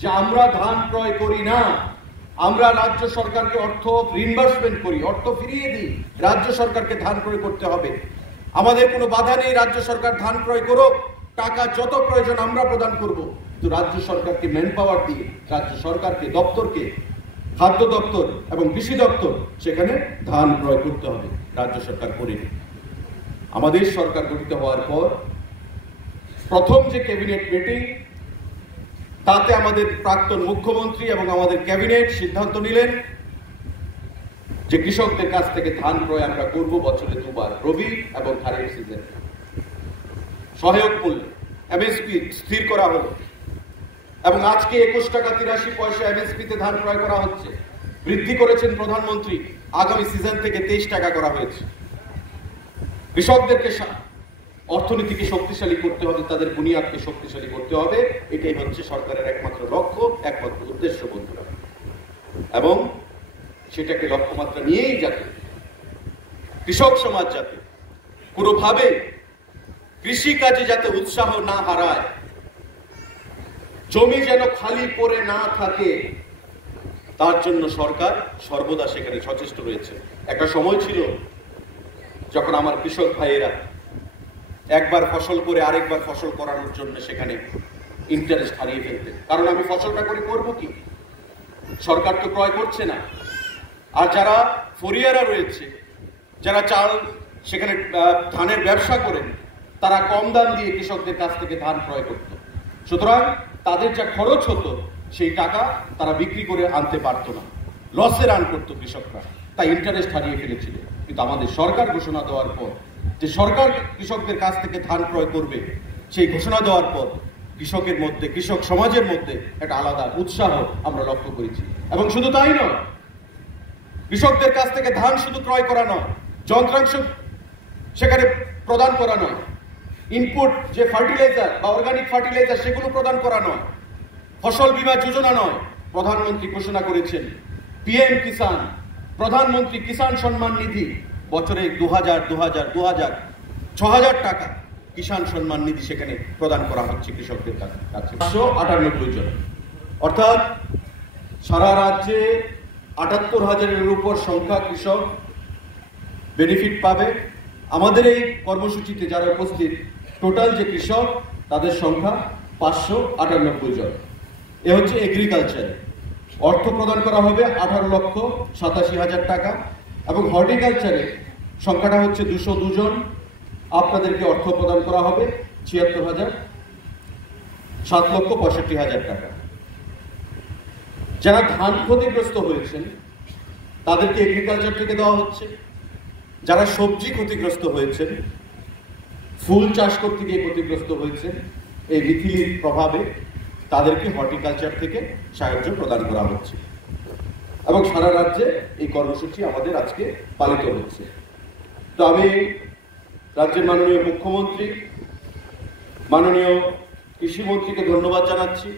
যে আমরা ধান ক্রয় করি না, আমরা রাজ্য সরকারকে অর্থ রিইম্বার্সমেন্ট করি, অর্থ ফিরিয়ে দিই। রাজ্য সরকারকে ধান ক্রয় করতে হবে, আমাদের কোনো বাধা নেই। রাজ্য সরকার ধান ক্রয় করুক, টাকা যত প্রয়োজন আমরা প্রদান করব, কিন্তু রাজ্য সরকারকে ম্যান পাওয়ার দিয়ে, রাজ্য সরকারকে দপ্তরকে, খাদ্য দপ্তর এবং কৃষি দপ্তর সেখানে ধান ক্রয় করতে হবে। রাজ্য সরকার করেনি। আমাদের সরকার গঠিত হওয়ার পর প্রথম যে ক্যাবিনেট মিটিং, তাতে আমাদের প্রাক্তন মুখ্যমন্ত্রী এবং আমাদের ক্যাবিনেট সিদ্ধান্ত নিলেন যে কৃষকদের কাছ থেকে ধান ক্রয় আমরা করব বছরে দুবার, রবি এবং খারিফ সিজন। সহায়ক মূল্য এমএসপি স্থির করা হলো এবং আজকে 21 টাকা 83 পয়সা এমএসপি তে ধান ক্রয় করা হচ্ছে। বৃদ্ধি করেছেন প্রধানমন্ত্রী, আগামী সিজন থেকে 23 টাকা করা হয়েছে। কৃষকদেরকে অর্থনীতিকে শক্তিশালী করতে হবে, তাদের বুনিয়াদকে শক্তিশালী করতে হবে। এটাই হচ্ছে সরকারের একমাত্র লক্ষ্য, একমাত্র উদ্দেশ্য বন্ধুরা। এবং সেটাকে লক্ষ্যমাত্রা নিয়েই যাতে কৃষক সমাজ যাতে কোনোভাবে কৃষি কাজে যাতে উৎসাহ না হারায়, জমি যেন খালি পড়ে না থাকে, তার জন্য সরকার সর্বদা সেখানে সচেষ্ট রয়েছে। একটা সময় ছিল যখন আমার কৃষক ভাইয়েরা একবার ফসল করে আরেকবার ফসল করানোর জন্য সেখানে ইন্টারেস্ট হারিয়ে ফেলতেন। কারণ আমি ফসলটা করে করব কি, সরকার তো ক্রয় করছে না। আর যারা ফরিয়ারা রয়েছে, যারা চাল সেখানে ধানের ব্যবসা করেন, তারা কম দাম দিয়ে কৃষকদের কাছ থেকে ধান ক্রয় করত। সুতরাং তাদের যা খরচ হতো সেই টাকা তারা বিক্রি করে আনতে পারতো না, লসে রান করতো কৃষকরা, তাই ইন্টারেস্ট হারিয়ে ফেলেছিল। কিন্তু আমাদের সরকার ঘোষণা দেওয়ার পর যে সরকার কৃষকদের কাছ থেকে ধান ক্রয় করবে, সেই ঘোষণা দেওয়ার পর কৃষকের মধ্যে, কৃষক সমাজের মধ্যে একটা আলাদা উৎসাহ আমরা লক্ষ্য করেছি। এবং শুধু তাই নয়, কৃষকদের কাছ থেকে ধান শুধু ক্রয় করা নয়, যন্ত্রাংশ সেখানে প্রদান করা নয়, ইনপুট যে ফার্টিলাইজার বা অর্গানিক ফার্টিলাইজার সেগুলো প্রদান করা নয়, ফসল বীমা যোজনা নয়, প্রধানমন্ত্রী ঘোষণা করেছেন পিএম কিষান, প্রধানমন্ত্রী কিষান সম্মান নিধি, বছরে 2000 6000 টাকা কিষান সম্মান নিধি সেখানে প্রদান করা হচ্ছে কৃষকদের কাছে। 598 জন, অর্থাৎ সারা রাজ্যে 78,000-এর উপর সংখ্যা কৃষক বেনিফিট পাবে। আমাদের এই কর্মসূচিতে যারা উপস্থিত টোটাল যে কৃষক তাদের সংখ্যা 598 জন। এ হচ্ছে এগ্রিকালচারে। অর্থ প্রদান করা হবে 18,87,000 টাকা এবং হর্টিকালচারে সংখ্যাটা হচ্ছে 202 জন। আপনাদেরকে অর্থ প্রদান করা হবে 76,000, 7,65,000 টাকা। যারা ধান ক্ষতিগ্রস্ত হয়েছেন তাদেরকে এগ্রিকালচার থেকে দেওয়া হচ্ছে। যারা সবজি ক্ষতিগ্রস্ত হয়েছেন, ফুল চাষ করতে গিয়ে ক্ষতিগ্রস্ত হয়েছেন এই মিথিলির প্রভাবে, তাদেরকে হর্টিকালচার থেকে সাহায্য প্রদান করা হচ্ছে। এবং সারা রাজ্যে এই কর্মসূচি আমাদের আজকে পালিত হচ্ছে। তো আমি রাজ্যের মাননীয় মুখ্যমন্ত্রী, মাননীয় কৃষিমন্ত্রীকে ধন্যবাদ জানাচ্ছি।